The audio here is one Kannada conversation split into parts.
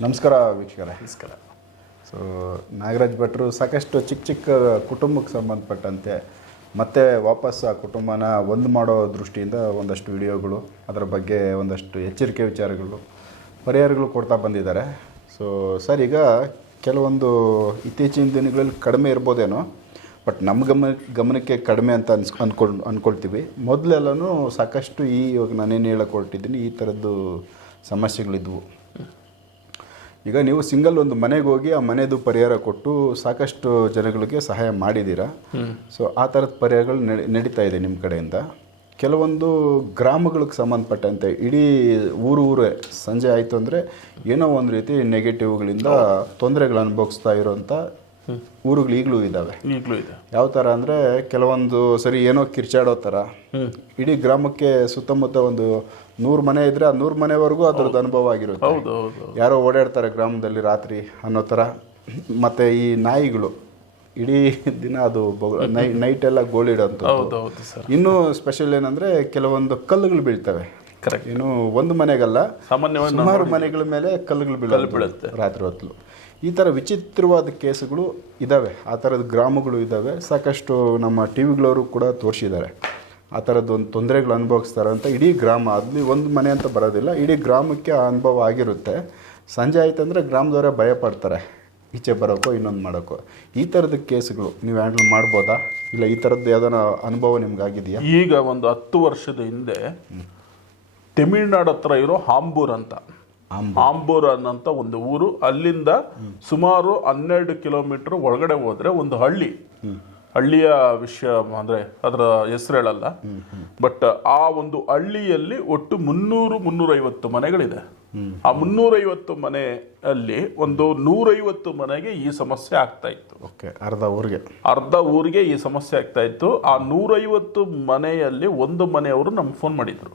ನಮಸ್ಕಾರ ವೀಕ್ಷಕರ. ನಮಸ್ಕಾರ. ಸೊ ನಾಗರಾಜ್ ಭಟ್ರು ಸಾಕಷ್ಟು ಚಿಕ್ಕ ಚಿಕ್ಕ ಕುಟುಂಬಕ್ಕೆ ಸಂಬಂಧಪಟ್ಟಂತೆ ಮತ್ತೆ ವಾಪಸ್ ಆ ಕುಟುಂಬನ ಒಂದು ಮಾಡೋ ದೃಷ್ಟಿಯಿಂದ ಒಂದಷ್ಟು ವಿಡಿಯೋಗಳು ಅದರ ಬಗ್ಗೆ ಒಂದಷ್ಟು ಎಚ್ಚರಿಕೆ ವಿಚಾರಗಳು ಪರಿಹಾರಗಳು ಕೊಡ್ತಾ ಬಂದಿದ್ದಾರೆ. ಸೊ ಸರ್ ಈಗ ಕೆಲವೊಂದು ಇತ್ತೀಚಿನ ದಿನಗಳಲ್ಲಿ ಕಡಿಮೆ ಇರ್ಬೋದೇನೋ ಬಟ್ ನಮ್ಮ ಗಮನ ಗಮನಕ್ಕೆ ಕಡಿಮೆ ಅಂತ ಅನ್ಸ್ ಅಂದ್ಕೊಂಡು ಅಂದ್ಕೊಳ್ತೀವಿ ಮೊದಲೆಲ್ಲನೂ ಸಾಕಷ್ಟು ಈ ಇವಾಗ ನಾನೇನು ಹೇಳಕ್ಕೆ ಹೊರಟಿದ್ದೀನಿ ಈ ಥರದ್ದು ಸಮಸ್ಯೆಗಳಿದ್ವು. ಈಗ ನೀವು ಸಿಂಗಲ್ ಒಂದು ಮನೆಗೆ ಹೋಗಿ ಆ ಮನೆದು ಪರಿಹಾರ ಕೊಟ್ಟು ಸಾಕಷ್ಟು ಜನಗಳಿಗೆ ಸಹಾಯ ಮಾಡಿದ್ದೀರಾ? ಸೊ ಆ ಥರದ ಪರಿಹಾರಗಳು ನಡಿ ನಡೀತಾ ಇದೆ ನಿಮ್ಮ ಕಡೆಯಿಂದ. ಕೆಲವೊಂದು ಗ್ರಾಮಗಳಿಗೆ ಸಂಬಂಧಪಟ್ಟಂತೆ ಇಡೀ ಊರು ಊರೇ ಸಂಜೆ ಆಯಿತು ಅಂದರೆ ಏನೋ ಒಂದು ರೀತಿ ನೆಗೆಟಿವ್ಗಳಿಂದ ತೊಂದರೆಗಳು ಅನುಭವಿಸ್ತಾ ಇರೋಂಥ ಊರುಗಳು ಈಗಲೂ ಇದ್ದಾವೆ ಈಗಲೂ ಇದೆ. ಯಾವ ಥರ ಅಂದರೆ ಕೆಲವೊಂದು ಸರಿ ಏನೋ ಕಿರ್ಚಾಡೋ ಥರ ಇಡೀ ಗ್ರಾಮಕ್ಕೆ ಸುತ್ತಮುತ್ತ ಒಂದು ನೂರು ಮನೆ ಇದ್ರೆ ಆ ನೂರು ಮನೆವರೆಗೂ ಅದ್ರದ್ದು ಅನುಭವ ಆಗಿರುತ್ತೆ. ಯಾರೋ ಓಡಾಡ್ತಾರೆ ಗ್ರಾಮದಲ್ಲಿ ರಾತ್ರಿ ಅನ್ನೋ ಥರ ಮತ್ತು ಈ ನಾಯಿಗಳು ಇಡೀ ದಿನ ಅದು ನೈ ನೈಟ್ ಎಲ್ಲ ಸರ್. ಇನ್ನೂ ಸ್ಪೆಷಲ್ ಏನಂದ್ರೆ ಕೆಲವೊಂದು ಕಲ್ಲುಗಳು ಬೀಳ್ತವೆ. ಕರೆಕ್ಟ್ ಇನ್ನು ಒಂದು ಮನೆಗಲ್ಲ ಸಾಮಾನ್ಯವಾಗಿ ಸುಮಾರು ಮನೆಗಳ ಮೇಲೆ ಕಲ್ಲುಗಳು ಬೀಳುತ್ತೆ. ರಾತ್ರಿ ಹೊತ್ತು ಈ ಥರ ವಿಚಿತ್ರವಾದ ಕೇಸುಗಳು ಇದ್ದಾವೆ ಆ ಥರದ ಗ್ರಾಮಗಳು ಇದ್ದಾವೆ ಸಾಕಷ್ಟು ನಮ್ಮ ಟಿ ವಿಗಳವರು ಕೂಡ ತೋರಿಸಿದ್ದಾರೆ. ಆ ಥರದ್ದೊಂದು ತೊಂದರೆಗಳು ಅನುಭವಿಸ್ತಾರೆ ಅಂತ ಇಡೀ ಗ್ರಾಮ ಅಲ್ಲಿ ಒಂದು ಮನೆ ಅಂತ ಬರೋದಿಲ್ಲ ಇಡೀ ಗ್ರಾಮಕ್ಕೆ ಆ ಅನುಭವ ಆಗಿರುತ್ತೆ. ಸಂಜೆ ಆಯ್ತಂದರೆ ಗ್ರಾಮದವರೇ ಭಯ ಪಡ್ತಾರೆ. ಈಚೆ ಬರೋಕ್ಕೋ ಇನ್ನೊಂದು ಮಾಡೋಕ್ಕೋ ಈ ಥರದ ಕೇಸುಗಳು ನೀವು ಹ್ಯಾಂಡಲ್ ಮಾಡ್ಬೋದಾ? ಇಲ್ಲ ಈ ಥರದ್ದು ಯಾವ್ದಾನ ಅನುಭವ ನಿಮ್ಗಾಗಿದೆಯಾ? ಈಗ ಒಂದು ಹತ್ತು ವರ್ಷದ ಹಿಂದೆ ತಮಿಳ್ನಾಡು ಹತ್ರ ಇರೋ ಹಾಂಬೂರ್ ಅಂತ. ಆಂಬೂರ್ ಅನ್ನೋಂಥ ಒಂದು ಊರು. ಅಲ್ಲಿಂದ ಸುಮಾರು ಹನ್ನೆರಡು ಕಿಲೋಮೀಟರ್ ಒಳಗಡೆ ಹೋದರೆ ಒಂದು ಹಳ್ಳಿ. ಹಳ್ಳಿಯ ವಿಷಯ ಅಂದ್ರೆ ಅದರ ಹೆಸರು ಹೇಳಲ್ಲ ಬಟ್ ಆ ಒಂದು ಹಳ್ಳಿಯಲ್ಲಿ ಒಟ್ಟು ಮುನ್ನೂರು ಮುನ್ನೂರೈವತ್ತು ಮನೆಗಳಿದೆ. ಆ ಮುನ್ನೂರೈವತ್ತು ಮನೆಯಲ್ಲಿ ಒಂದು ನೂರೈವತ್ತು ಮನೆಗೆ ಈ ಸಮಸ್ಯೆ ಆಗ್ತಾ ಇತ್ತು. ಓಕೆ ಅರ್ಧ ಊರಿಗೆ. ಅರ್ಧ ಊರಿಗೆ ಈ ಸಮಸ್ಯೆ ಆಗ್ತಾ ಇತ್ತು. ಆ ನೂರೈವತ್ತು ಮನೆಯಲ್ಲಿ ಒಂದು ಮನೆಯವರು ನಮ್ಗೆ ಫೋನ್ ಮಾಡಿದ್ರು.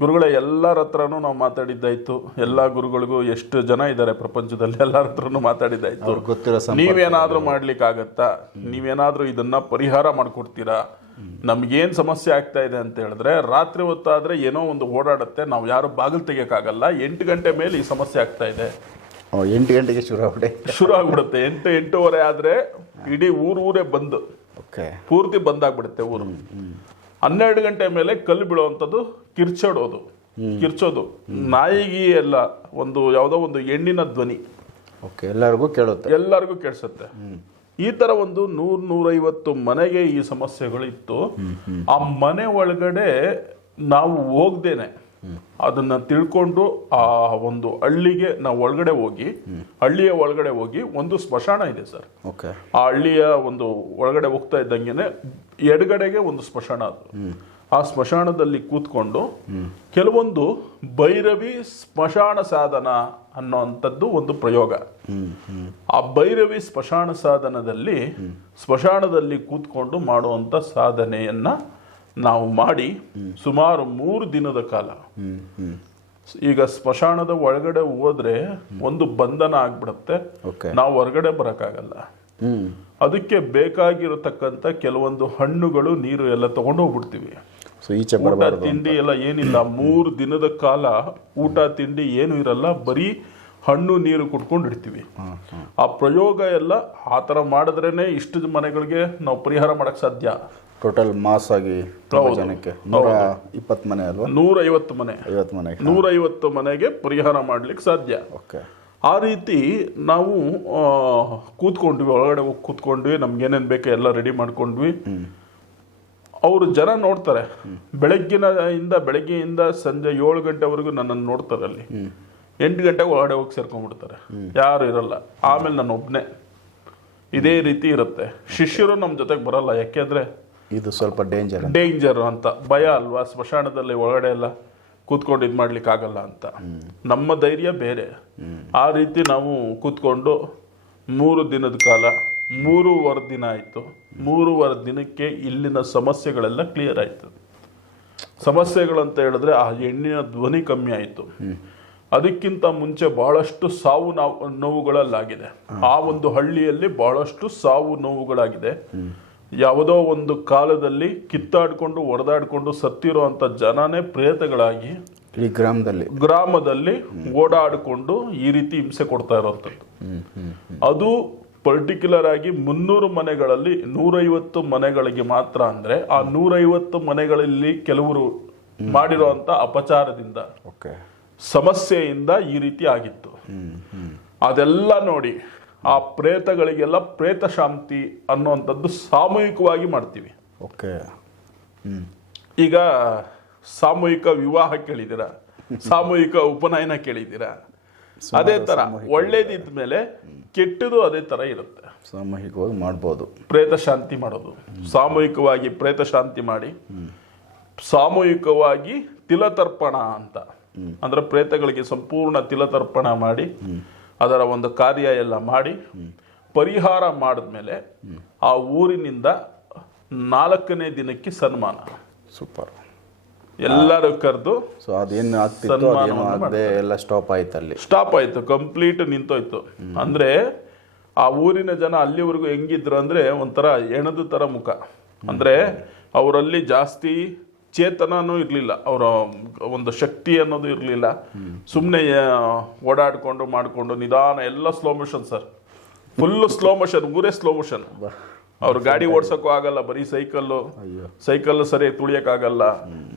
ಗುರುಗಳೇ ಎಲ್ಲರ ಹತ್ರನೂ ನಾವು ಮಾತಾಡಿದ್ದಾಯ್ತು. ಎಲ್ಲ ಗುರುಗಳಿಗೂ ಎಷ್ಟು ಜನ ಇದ್ದಾರೆ ಪ್ರಪಂಚದಲ್ಲಿ ಎಲ್ಲರ ಹತ್ರನೂ ಮಾತಾಡಿದ್ದಾಯ್ತು. ಗೊತ್ತಿರೋ ನೀವೇನಾದರೂ ನೀವೇನಾದ್ರೂ ಮಾಡ್ಲಿಕ್ಕಾಗತ್ತಾ? ನೀವೇನಾದ್ರೂ ಇದನ್ನ ಪರಿಹಾರ ಮಾಡ್ಕೊಡ್ತೀರಾ? ನಮ್ಗೇನ್ ಸಮಸ್ಯೆ ಆಗ್ತಾ ಇದೆ ಅಂತ ಹೇಳಿದ್ರೆ ರಾತ್ರಿ ಹೊತ್ತಾದ್ರೆ ಏನೋ ಒಂದು ಓಡಾಡುತ್ತೆ ನಾವು ಯಾರು ಬಾಗಿಲು ತೆಗಿಯಕ್ಕಾಗಲ್ಲ ಎಂಟು ಗಂಟೆ ಮೇಲೆ ಈ ಸಮಸ್ಯೆ ಆಗ್ತಾ ಇದೆ. ಎಂಟು ಗಂಟೆಗೆ ಶುರು ಆಗಿ ಶುರು ಆಗ್ಬಿಡುತ್ತೆ ಎಂಟು ಎಂಟೂವರೆ ಆದ್ರೆ ಇಡೀ ಊರು ಊರೇ ಬಂದು. ಓಕೆ. ಪೂರ್ತಿ ಬಂದಾಗ್ಬಿಡುತ್ತೆ ಊರು. ಹನ್ನೆರಡು ಗಂಟೆ ಮೇಲೆ ಕಲ್ಲು ಬೀಳುವಂಥದ್ದು ಕಿರ್ಚೆಡೋದು. ಕಿರ್ಚೋದು. ನಾಯಿಗೆ ಎಲ್ಲ ಒಂದು ಯಾವುದೋ ಒಂದು ಹೆಣ್ಣಿನ ಧ್ವನಿ. ಓಕೆ ಎಲ್ಲರಿಗೂ ಕೇಳುತ್ತೆ. ಎಲ್ಲರಿಗೂ ಕೇಳಿಸುತ್ತೆ. ಈ ತರ ಒಂದು ನೂರ್ ನೂರೈವತ್ತು ಮನೆಗೆ ಈ ಸಮಸ್ಯೆಗಳು ಇತ್ತು ಆ ಮನೆ ಒಳಗಡೆ ನಾವು ಹೋಗ್ದೇನೆ. ಅದನ್ನ ತಿಳ್ಕೊಂಡು ಆ ಒಂದು ಹಳ್ಳಿಗೆ ನಾವು ಒಳಗಡೆ ಹೋಗಿ ಹಳ್ಳಿಯ ಒಳಗಡೆ ಹೋಗಿ ಒಂದು ಸ್ಮಶಾನ ಇದೆ ಸರ್. ಓಕೆ. ಆ ಹಳ್ಳಿಯ ಒಂದು ಒಳಗಡೆ ಹೋಗ್ತಾ ಇದ್ದಂಗೆನೆ ಎಡಗಡೆಗೆ ಒಂದು ಸ್ಮಶಾನ ಅದು. ಆ ಸ್ಮಶಾನದಲ್ಲಿ ಕೂತ್ಕೊಂಡು ಕೆಲವೊಂದು ಭೈರವಿ ಸ್ಮಶಾನ ಸಾಧನ ಅನ್ನೋಂಥದ್ದು ಒಂದು ಪ್ರಯೋಗ. ಆ ಭೈರವಿ ಸ್ಮಶಾನ ಸಾಧನದಲ್ಲಿ ಸ್ಮಶಾನದಲ್ಲಿ ಕೂತ್ಕೊಂಡು ಮಾಡುವಂತ ಸಾಧನೆಯನ್ನ ನಾವು ಮಾಡಿ ಸುಮಾರು ಮೂರು ದಿನದ ಕಾಲ. ಈಗ ಸ್ಮಶಾನದ ಒಳಗಡೆ ಹೋದ್ರೆ ಒಂದು ಬಂಧನ ಆಗ್ಬಿಡುತ್ತೆ. ನಾವು ಹೊರಗಡೆ ಬರಕ್ಕಾಗಲ್ಲ. ಅದಕ್ಕೆ ಬೇಕಾಗಿರತಕ್ಕಂಥ ಕೆಲವೊಂದು ಹಣ್ಣುಗಳು ನೀರು ಎಲ್ಲ ತಗೊಂಡು ಹೋಗ್ಬಿಡ್ತೀವಿ. ಊಟ ತಿಂಡಿ ಎಲ್ಲ ಏನಿಲ್ಲ. ಮೂರು ದಿನದ ಕಾಲ ಊಟ ತಿಂಡಿ ಏನು ಇರಲ್ಲ. ಬರೀ ಹಣ್ಣು ನೀರು ಕುಟ್ಕೊಂಡು ಇಡ್ತೀವಿ. ಆ ಪ್ರಯೋಗ ಎಲ್ಲ ಆ ಥರ ಮಾಡಿದ್ರೇ ಇಷ್ಟು ಮನೆಗಳಿಗೆ ನಾವು ಪರಿಹಾರ ಮಾಡೋಕ್ಕೆ ಸಾಧ್ಯ. ಟೋಟಲ್ ಮಾಸ್ ಆಗಿ. ಜನಕ್ಕೆ. ನೂರ ಇಪ್ಪತ್ತು ಮನೆ ಅಲ್ವಾ? ನೂರೈವತ್ತು ಮನೆ. ಐವತ್ತು ಮನೆಗೆ ನೂರೈವತ್ತು ಮನೆಗೆ ಪರಿಹಾರ ಮಾಡ್ಲಿಕ್ಕೆ ಸಾಧ್ಯ. ಓಕೆ ಆ ರೀತಿ ನಾವು ಕೂತ್ಕೊಂಡ್ವಿ ಒಳಗಡೆ ಹೋಗಿ ಕೂತ್ಕೊಂಡ್ವಿ ನಮ್ಗೆ ಏನೇನು ಬೇಕೋ ಎಲ್ಲ ರೆಡಿ ಮಾಡ್ಕೊಂಡ್ವಿ. ಅವರು ಜನ ನೋಡ್ತಾರೆ. ಬೆಳಗ್ಗಿನ ಇಂದ ಬೆಳಗ್ಗೆಯಿಂದ ಸಂಜೆ ಏಳು ಗಂಟೆವರೆಗೂ ನನ್ನನ್ನು ನೋಡ್ತಾರೆ ಅಲ್ಲಿ. ಎಂಟು ಗಂಟೆಗೆ ಒಳಗಡೆ ಹೋಗಿ ಸೇರ್ಕೊಂಡ್ಬಿಡ್ತಾರೆ. ಯಾರು ಇರಲ್ಲ. ಆಮೇಲೆ ನಾನು ಒಬ್ಬನೇ ಇದೇ ರೀತಿ ಇರುತ್ತೆ. ಶಿಷ್ಯರು ನಮ್ಮ ಜೊತೆಗೆ ಬರಲ್ಲ. ಯಾಕೆಂದ್ರೆ ಇದು ಸ್ವಲ್ಪ ಡೇಂಜರ್ ಡೇಂಜರ್ ಅಂತ. ಭಯ ಅಲ್ವಾ? ಸ್ಮಶಾನದಲ್ಲಿ ಒಳಗಡೆ ಎಲ್ಲ ಕೂತ್ಕೊಂಡು ಇದು ಮಾಡ್ಲಿಕ್ಕೆ ಆಗಲ್ಲ ಅಂತ ನಮ್ಮ ಧೈರ್ಯ ಬೇರೆ. ಆ ರೀತಿ ನಾವು ಕೂತ್ಕೊಂಡು ಮೂರು ದಿನದ ಕಾಲ ಮೂರುವರೆ ದಿನ ಆಯಿತು. ಮೂರುವರೆ ದಿನಕ್ಕೆ ಇಲ್ಲಿನ ಸಮಸ್ಯೆಗಳೆಲ್ಲ ಕ್ಲಿಯರ್ ಆಯಿತು. ಸಮಸ್ಯೆಗಳಂತ ಹೇಳಿದ್ರೆ ಆ ಹೆಣ್ಣಿನ ಧ್ವನಿ ಕಮ್ಮಿ ಆಯಿತು. ಅದಕ್ಕಿಂತ ಮುಂಚೆ ಬಹಳಷ್ಟು ಸಾವು ನಾವು ನೋವುಗಳಲ್ಲಾಗಿದೆ. ಆ ಒಂದು ಹಳ್ಳಿಯಲ್ಲಿ ಬಹಳಷ್ಟು ಸಾವು ನೋವುಗಳಾಗಿದೆ. ಯಾವುದೋ ಒಂದು ಕಾಲದಲ್ಲಿ ಕಿತ್ತಾಡ್ಕೊಂಡು ಒಡೆದಾಡ್ಕೊಂಡು ಸತ್ತಿರೋ ಜನನೇ ಪ್ರೇತಗಳಾಗಿ ಈ ಗ್ರಾಮದಲ್ಲಿ. ಗ್ರಾಮದಲ್ಲಿ ಓಡಾಡಿಕೊಂಡು ಈ ರೀತಿ ಹಿಂಸೆ ಕೊಡ್ತಾ ಇರೋಂಥದ್ದು ಅದು ಪರ್ಟಿಕ್ಯುಲರ್ ಆಗಿ ಮುನ್ನೂರು ಮನೆಗಳಲ್ಲಿ ನೂರೈವತ್ತು ಮನೆಗಳಿಗೆ ಮಾತ್ರ ಅಂದ್ರೆ ಆ ನೂರೈವತ್ತು ಮನೆಗಳಲ್ಲಿ ಕೆಲವರು ಮಾಡಿರುವಂತ ಅಪಚಾರದಿಂದ ಓಕೆ. ಸಮಸ್ಯೆಯಿಂದ ಈ ರೀತಿ ಆಗಿತ್ತು. ಅದೆಲ್ಲ ನೋಡಿ ಆ ಪ್ರೇತಗಳಿಗೆಲ್ಲ ಪ್ರೇತ ಶಾಂತಿ ಅನ್ನುವಂಥದ್ದು ಸಾಮೂಹಿಕವಾಗಿ ಮಾಡ್ತೀವಿ. ಓಕೆ. ಈಗ ಸಾಮೂಹಿಕ ವಿವಾಹ ಕೇಳಿದ್ದೀರಾ? ಸಾಮೂಹಿಕ ಉಪನಯನ ಕೇಳಿದ್ದೀರಾ? ಅದೇ ತರ ಒಳ್ಳೇದಿದ್ಮೇಲೆ ಕೆಟ್ಟದು ಅದೇ ತರ ಇರುತ್ತೆ. ಸಾಮೂಹಿಕವಾಗಿ ಮಾಡ್ಬೋದು. ಪ್ರೇತ ಶಾಂತಿ ಮಾಡೋದು. ಸಾಮೂಹಿಕವಾಗಿ ಪ್ರೇತ ಶಾಂತಿ ಮಾಡಿ ಸಾಮೂಹಿಕವಾಗಿ ತಿಲತರ್ಪಣ ಅಂತ. ಅಂದ್ರೆ ಪ್ರೇತಗಳಿಗೆ ಸಂಪೂರ್ಣ ತಿಲತರ್ಪಣ ಮಾಡಿ ಅದರ ಒಂದು ಕಾರ್ಯ ಎಲ್ಲ ಮಾಡಿ ಪರಿಹಾರ ಮಾಡಿದ್ಮೇಲೆ ಆ ಊರಿನಿಂದ ನಾಲ್ಕನೇ ದಿನಕ್ಕೆ ಸನ್ಮಾನ. ಸೂಪರ್. ಎಲ್ಲರೂ ಕರೆದು ಸೊ ಅದೇನು ಆಗ್ತಿತ್ತು? ಎಲ್ಲ ಸ್ಟಾಪ್ ಆಯ್ತು ಅಲ್ಲಿ. ಸ್ಟಾಪ್ ಆಯ್ತು ಕಂಪ್ಲೀಟ್ ನಿಂತೋಯ್ತು. ಅಂದ್ರೆ ಆ ಊರಿನ ಜನ ಅಲ್ಲಿವರೆಗೂ ಹೆಂಗಿದ್ರು ಅಂದ್ರೆ ಒಂಥರ ಎಣದು ತರ ಮುಖ. ಅಂದ್ರೆ ಅವರಲ್ಲಿ ಜಾಸ್ತಿ ಚೇತನನೂ ಇರಲಿಲ್ಲ. ಅವರ ಒಂದು ಶಕ್ತಿ ಅನ್ನೋದು ಇರಲಿಲ್ಲ. ಸುಮ್ಮನೆ ಓಡಾಡ್ಕೊಂಡು ಮಾಡಿಕೊಂಡು ನಿಧಾನ ಎಲ್ಲ slow motion sir full slow motion ಊರೇ ಸ್ಲೋ ಮೋಷನ್ ಅವ್ರು ಗಾಡಿ ಓಡಿಸೋಕ್ಕೂ ಆಗಲ್ಲ ಬರೀ ಸೈಕಲ್ಲು. ಸೈಕಲ್ ಸರಿಯಾಗಿ ತುಳಿಯೋಕ್ಕಾಗಲ್ಲ.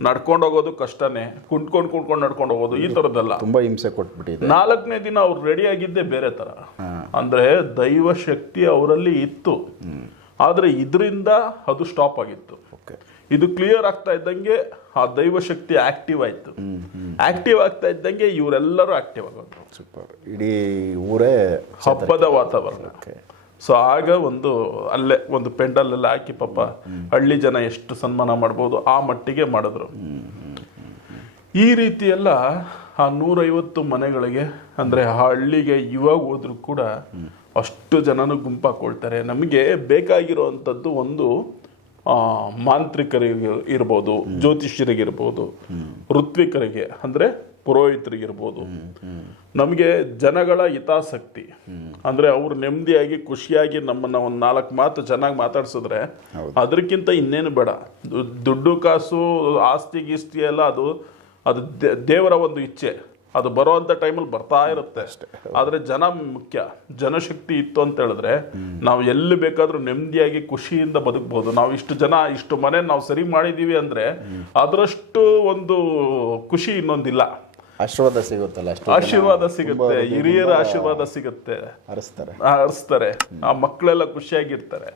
ನಡ್ಕೊಂಡು ಹೋಗೋದು ಕಷ್ಟನೇ. ಕುಂಟ್ಕೊಂಡು ಕುಂಟ್ಕೊಂಡು ನಡ್ಕೊಂಡು ಹೋಗೋದು ಈ ಥರದ್ದಲ್ಲ ತುಂಬಾ ಹಿಂಸೆ ಕೊಟ್ಬಿಟ್ಟಿದೆ. ನಾಲ್ಕನೇ ದಿನ ಅವ್ರು ರೆಡಿ ಆಗಿದ್ದೇ ಬೇರೆ ತರ. ಅಂದ್ರೆ ದೈವ ಶಕ್ತಿ ಅವರಲ್ಲಿ ಇತ್ತು. ಆದ್ರೆ ಇದರಿಂದ ಅದು ಸ್ಟಾಪ್ ಆಗಿತ್ತು. ಇದು ಕ್ಲಿಯರ್ ಆಗ್ತಾ ಇದ್ದಂಗೆ ಆ ದೈವ ಶಕ್ತಿ ಆಕ್ಟಿವ್ ಆಯ್ತು. ಆಕ್ಟಿವ್ ಆಗ್ತಾ ಇದ್ದಂಗೆ ಇವರೆಲ್ಲರೂ ಆಕ್ಟಿವ್ ಆಗೋದು ಸೂಪರ್ ಇಡೀ ಊರೇ ಹಬ್ಬದ ವಾತಾವರಣ. ಸೊ ಆಗ ಒಂದು ಅಲ್ಲೇ ಒಂದು ಪೆಂಡಲ್ ಎಲ್ಲ ಹಾಕಿ ಪಾಪ ಹಳ್ಳಿ ಜನ ಎಷ್ಟು ಸನ್ಮಾನ ಮಾಡ್ಬೋದು ಆ ಮಟ್ಟಿಗೆ ಮಾಡಿದ್ರು. ಈ ರೀತಿ ಎಲ್ಲ ಆ ನೂರೈವತ್ತು ಮನೆಗಳಿಗೆ ಅಂದ್ರೆ ಆ ಹಳ್ಳಿಗೆ ಇವಾಗ ಹೋದ್ರು ಕೂಡ ಅಷ್ಟು ಜನನು ಗುಂಪಾಕೊಳ್ತಾರೆ. ನಮಗೆ ಬೇಕಾಗಿರುವಂಥದ್ದು ಒಂದು ಮಾಂತ್ರಿಕರಿಗೆ ಇರ್ಬೋದು ಜ್ಯೋತಿಷ್ಯರಿಗಿರ್ಬೋದು ಋತ್ವಿಕರಿಗೆ ಅಂದ್ರೆ ಪುರೋಹಿತರಿಗಿರ್ಬೋದು. ನಮಗೆ ಜನಗಳ ಹಿತಾಸಕ್ತಿ. ಅಂದ್ರೆ ಅವರು ನೆಮ್ಮದಿಯಾಗಿ ಖುಷಿಯಾಗಿ ನಮ್ಮನ್ನ ಒಂದು ನಾಲ್ಕು ಮಾತು ಚೆನ್ನಾಗಿ ಮಾತಾಡ್ಸಿದ್ರೆ ಅದಕ್ಕಿಂತ ಇನ್ನೇನು ಬೇಡ. ದುಡ್ಡು ಕಾಸು ಆಸ್ತಿ ಗೀಸ್ತಿ ಎಲ್ಲ ಅದು ಅದು ದೇವರ ಒಂದು ಇಚ್ಛೆ. ಅದು ಬರುವಂತ ಟೈಮಲ್ಲಿ ಬರ್ತಾ ಇರುತ್ತೆ. ಅಷ್ಟೇ. ಆದರೆ ಜನ ಮುಖ್ಯ ಜನಶಕ್ತಿ ಇತ್ತು ಅಂತ ಹೇಳಿದ್ರೆ ನಾವು ಎಲ್ಲಿ ಬೇಕಾದರೂ ನೆಮ್ಮದಿಯಾಗಿ ಖುಷಿಯಿಂದ ಬದುಕ್ಬೋದು. ನಾವು ಇಷ್ಟು ಜನ ಇಷ್ಟು ಮನೆ ನಾವು ಸರಿ ಮಾಡಿದ್ದೀವಿ ಅಂದ್ರೆ ಅದರಷ್ಟು ಒಂದು ಖುಷಿ ಇನ್ನೊಂದಿಲ್ಲ. ಆಶೀರ್ವಾದ ಸಿಗುತ್ತಲ್ಲ ಆಶೀರ್ವಾದ ಸಿಗುತ್ತೆ. ಹಿರಿಯರ ಆಶೀರ್ವಾದ ಸಿಗುತ್ತೆ. ಹರಿಸ್ತಾರೆ. ಹರಿಸ್ತಾರೆ. ಆ ಮಕ್ಕಳೆಲ್ಲ ಖುಷಿಯಾಗಿರ್ತಾರೆ.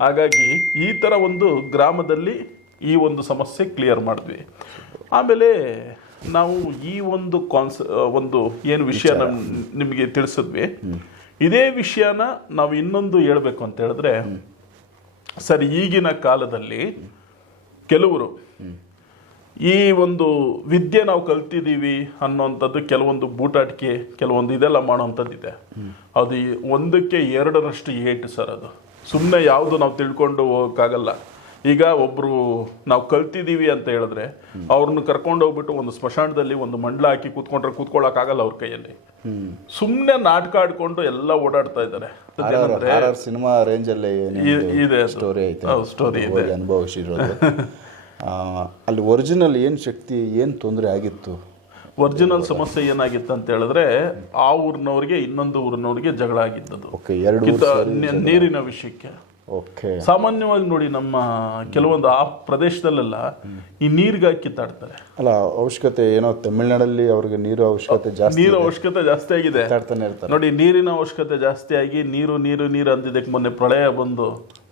ಹಾಗಾಗಿ ಈ ತರ ಒಂದು ಗ್ರಾಮದಲ್ಲಿ ಈ ಒಂದು ಸಮಸ್ಯೆ ಕ್ಲಿಯರ್ ಮಾಡಿದ್ವಿ. ಆಮೇಲೆ ನಾವು ಈ ಒಂದು ಕಾನ್ಸ ಒಂದು ಏನು ವಿಷಯ ನಮ್ ನಿಮಗೆ ತಿಳಿಸಿದ್ವಿ. ಇದೇ ವಿಷಯನ ನಾವು ಇನ್ನೊಂದು ಹೇಳಬೇಕು ಅಂತ ಹೇಳಿದ್ರೆ ಸರ್ ಈಗಿನ ಕಾಲದಲ್ಲಿ ಕೆಲವರು ಈ ಒಂದು ವಿದ್ಯೆ ನಾವು ಕಲ್ತಿದ್ದೀವಿ ಅನ್ನೋಂಥದ್ದು ಕೆಲವೊಂದು ಬೂಟಾಟಿಕೆ ಕೆಲವೊಂದು ಇದೆಲ್ಲ ಮಾಡೋವಂಥದ್ದು ಇದೆ ಅದು ಒಂದಕ್ಕೆ ಎರಡರಷ್ಟು ಏಟು ಸರ್ ಅದು. ಸುಮ್ಮನೆ ಯಾವುದು ನಾವು ತಿಳ್ಕೊಂಡು ಹೋಗೋಕ್ಕಾಗಲ್ಲ. ಈಗ ಒಬ್ರು ನಾವು ಕಲ್ತಿದ್ದೀವಿ ಅಂತ ಹೇಳಿದ್ರೆ ಅವ್ರನ್ನ ಕರ್ಕೊಂಡು ಹೋಗ್ಬಿಟ್ಟು ಒಂದು ಸ್ಮಶಾನದಲ್ಲಿ ಒಂದು ಮಂಡಲ ಹಾಕಿ ಕೂತ್ಕೊಂಡ್ರೆ ಕೂತ್ಕೊಳ್ಳೋಕ್ಕಾಗಲ್ಲ ಅವ್ರ ಕೈಯಲ್ಲಿ. ಸುಮ್ಮನೆ ನಾಟಕ ಆಡ್ಕೊಂಡು ಎಲ್ಲ ಓಡಾಡ್ತಾ ಇದ್ದಾರೆ. ಸಿನಿಮಾ ರೇಂಜ್ ಅಲ್ಲಿ ಇದೆ. ಸ್ಟೋರಿ ಸ್ಟೋರಿ ಇದೆ. ಅನುಭವಿಸಿರೋದು. ಅಲ್ಲಿ ಒರಿಜಿನಲ್ ಏನು ಶಕ್ತಿ ಏನು ತೊಂದರೆ ಆಗಿತ್ತು? ಒರಿಜಿನಲ್ ಸಮಸ್ಯೆ ಏನಾಗಿತ್ತು ಅಂತ ಹೇಳಿದ್ರೆ ಆ ಊರಿನವ್ರಿಗೆ ಇನ್ನೊಂದು ಊರಿನವ್ರಿಗೆ ಜಗಳ ಆಗಿದ್ದದು ನೀರಿನ ವಿಷಯಕ್ಕೆ. ಓಕೆ. ಸಾಮಾನ್ಯವಾಗಿ ನೋಡಿ ನಮ್ಮ ಕೆಲವೊಂದು ಆ ಪ್ರದೇಶದಲ್ಲೆಲ್ಲ ಈ ನೀರಿಗಾಗಿ ಕಿತ್ತಾಡ್ತಾರೆ ಅಲ್ಲ ಅವಶ್ಯಕತೆ ಏನೋ ತಮಿಳ್ನಾಡಲ್ಲಿ ಅವ್ರಿಗೆ ನೀರು ಅವಶ್ಯಕತೆ ಜಾಸ್ತಿ ನೀರು ಅವಶ್ಯಕತೆ ಜಾಸ್ತಿ ಆಗಿದೆ. ಕಿತ್ತಾಡ್ತಾನೆ ಇರ್ತಾರೆ. ನೋಡಿ ನೀರಿನ ಅವಶ್ಯಕತೆ ಜಾಸ್ತಿ ಆಗಿ ನೀರು ನೀರು ನೀರು ಅಂದಿದ್ದಕ್ಕೆ ಮೊನ್ನೆ ಪ್ರಳಯ ಬಂದು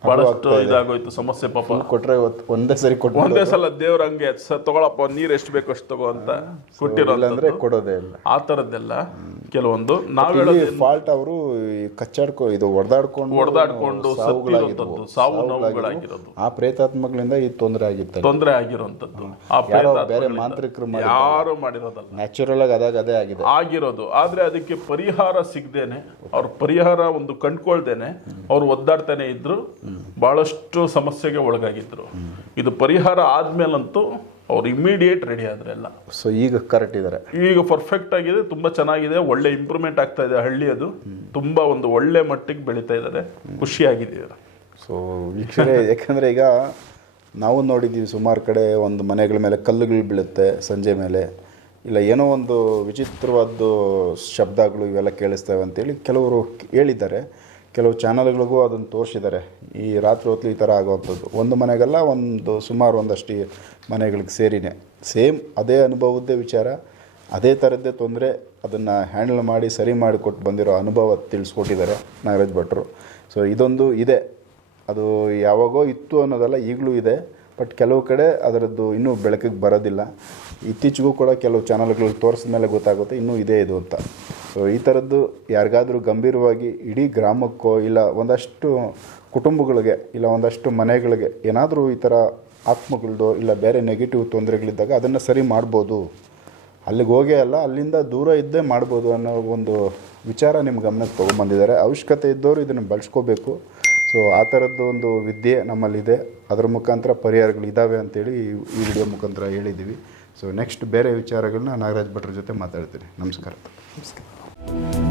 ಬಹಳಷ್ಟು ಇದಾಗೋಯ್ತು ಸಮಸ್ಯೆ ಪಾಪ. ಕೊಟ್ರೆ ಒಂದೇ ಸರಿ ಕೊಟ್ಟು ಒಂದೇ ಸಲ ದೇವ್ರ ಹಂಗೆ ತಗೊಳಪ್ಪ ನೀರ್ ಎಷ್ಟು ಬೇಕು ಅಷ್ಟು ತಗೋ ಅಂತ ಕೊಟ್ಟಿರೋ ಇಲ್ಲಾಂದ್ರೆ ಕೊಡೋದೇ ಇಲ್ಲ. ಆ ತರದ್ದೆಲ್ಲ ಕೆಲವೊಂದು. ನಾವು ಫಾಲ್ಟ್ ಅವರು ಕಚ್ಚಾಡ್ಕೊ ಇದು ಹೊಡೆದಾಡ್ಕೊಂಡು ಹೊಡೆದಾಡ್ಕೊಂಡು ಸಾವು ನೋವುಗಳಾಗಿರೋದು. ಆ ಪ್ರೇತಾತ್ಮಗಳಿಂದ ಈ ತೊಂದರೆ ಆಗಿತ್ತು ತೊಂದರೆ ಆಗಿರುವಂತದ್ದು ಆ ಬೇರೆ ಮಾಂತ್ರಿಕರು ಯಾರು ಮಾಡಿರೋದಲ್ಲ. ನ್ಯಾಚುರಲ್ ಆಗಿ ಅದಾಗ ಅದೇ ಆಗಿದೆ. ಆಗಿರೋದು. ಆದ್ರೆ ಅದಕ್ಕೆ ಪರಿಹಾರ ಸಿಗದೇನೆ ಅವ್ರ ಪರಿಹಾರ ಒಂದು ಕಂಡ್ಕೊಳ್ದೇನೆ ಅವ್ರು ಒದ್ದಾಡ್ತಾನೆ ಇದ್ರು. ಬಹಳಷ್ಟು ಸಮಸ್ಯೆಗೆ ಒಳಗಾಗಿದ್ರು. ಇದು ಪರಿಹಾರ ಆದಮೇಲಂತೂ ಅವ್ರು ಇಮ್ಮಿಡಿಯೇಟ್ ರೆಡಿ ಆದರೆ ಎಲ್ಲ. ಸೊ ಈಗ ಕರೆಕ್ಟ್ ಇದ್ದಾರೆ ಈಗ ಪರ್ಫೆಕ್ಟ್ ಆಗಿದೆ ತುಂಬಾ ಚೆನ್ನಾಗಿದೆ ಒಳ್ಳೆ ಇಂಪ್ರೂವ್ಮೆಂಟ್ ಆಗ್ತಾ ಇದೆ ಹಳ್ಳಿ ಅದು. ತುಂಬಾ ಒಂದು ಒಳ್ಳೆ ಮಟ್ಟಿಗೆ ಬೆಳೀತಾ ಇದ್ದಾರೆ ಖುಷಿಯಾಗಿದೆ ಸೊ ವೀಕ್ಷಕರೇ ಯಾಕಂದ್ರೆ ಈಗ ನಾವು ನೋಡಿದ್ದೀವಿ ಸುಮಾರು ಕಡೆ ಒಂದು ಮನೆಗಳ ಮೇಲೆ ಕಲ್ಲುಗಳು ಬೀಳುತ್ತೆ ಸಂಜೆ ಮೇಲೆ. ಇಲ್ಲ ಏನೋ ಒಂದು ವಿಚಿತ್ರವಾದ್ದು ಶಬ್ದಗಳು ಇವೆಲ್ಲ ಕೇಳಿಸ್ತವೆ ಅಂತೇಳಿ ಕೆಲವರು ಹೇಳಿದ್ದಾರೆ. ಕೆಲವು ಚಾನಲ್ಗಳಿಗೂ ಅದನ್ನು ತೋರಿಸಿದ್ದಾರೆ. ಈ ರಾತ್ರಿ ಹೊತ್ತು ಈ ಥರ ಆಗುವಂಥದ್ದು. ಒಂದು ಮನೆಗೆಲ್ಲ, ಒಂದು ಸುಮಾರು ಒಂದಷ್ಟು ಮನೆಗಳಿಗೆ ಸೇರಿನೇ. ಸೇಮ್ ಅದೇ ಅನುಭವದ್ದೇ ವಿಚಾರ. ಅದೇ ಥರದ್ದೇ ತೊಂದರೆ ಅದನ್ನು ಹ್ಯಾಂಡಲ್ ಮಾಡಿ, ಸರಿ ಮಾಡಿ ಕೊಟ್ಟು ಬಂದಿರೋ ಅನುಭವ ತಿಳಿಸ್ಕೊಟ್ಟಿದ್ದಾರೆ ನಾಗರಾಜ್ ಭಟ್ರು. ಸೊ, ಇದೊಂದು ಇದೆ. ಅದು ಯಾವಾಗೋ ಇತ್ತು ಅನ್ನೋದಲ್ಲ, ಈಗಲೂ ಇದೆ. ಬಟ್ ಕೆಲವು ಕಡೆ ಅದರದ್ದು ಇನ್ನೂ ಬೆಳಕಿಗೆ ಬರೋದಿಲ್ಲ. ಇತ್ತೀಚೆಗೂ ಕೂಡ ಕೆಲವು ಚಾನಲ್ಗಳು ತೋರಿಸಿದ ಮೇಲೆ ಗೊತ್ತಾಗುತ್ತೆ, ಇನ್ನೂ ಇದೇ ಇದು ಅಂತ. ಸೊ, ಈ ಥರದ್ದು ಯಾರಿಗಾದರೂ ಗಂಭೀರವಾಗಿ ಇಡೀ ಗ್ರಾಮಕ್ಕೋ ಇಲ್ಲ ಒಂದಷ್ಟು ಕುಟುಂಬಗಳಿಗೆ ಇಲ್ಲ ಒಂದಷ್ಟು ಮನೆಗಳಿಗೆ ಏನಾದರೂ ಈ ಥರ ಆತ್ಮಗಳದ್ದು ಇಲ್ಲ ಬೇರೆ ನೆಗೆಟಿವ್ ತೊಂದರೆಗಳಿದ್ದಾಗ ಅದನ್ನು ಸರಿ ಮಾಡ್ಬೋದು. ಅಲ್ಲಿಗೆ ಹೋಗೇ ಅಲ್ಲ, ಅಲ್ಲಿಂದ ದೂರ ಇದ್ದೇ ಮಾಡ್ಬೋದು ಅನ್ನೋ ಒಂದು ವಿಚಾರ ನಿಮ್ಮ ಗಮನಕ್ಕೆ ತೊಗೊಂಬಂದಿದ್ದಾರೆ. ಅವಶ್ಯಕತೆ ಇದ್ದವರು ಇದನ್ನು ಬಳಸ್ಕೋಬೇಕು. ಸೊ, ಆ ಥರದ್ದು ಒಂದು ವಿದ್ಯೆ ನಮ್ಮಲ್ಲಿದೆ. ಅದರ ಮುಖಾಂತರ ಪರಿಹಾರಗಳು ಇದ್ದಾವೆ ಅಂತೇಳಿ ಈ ಈ ವಿಡಿಯೋ ಮುಖಾಂತರ ಹೇಳಿದ್ದೀವಿ ಸೊ ನೆಕ್ಸ್ಟ್ ಬೇರೆ ವಿಚಾರಗಳನ್ನ ನಾಗರಾಜ್ ಭಟ್ರ ಜೊತೆ ಮಾತಾಡ್ತೀನಿ. ನಮಸ್ಕಾರ. ನಮಸ್ಕಾರ. Thank you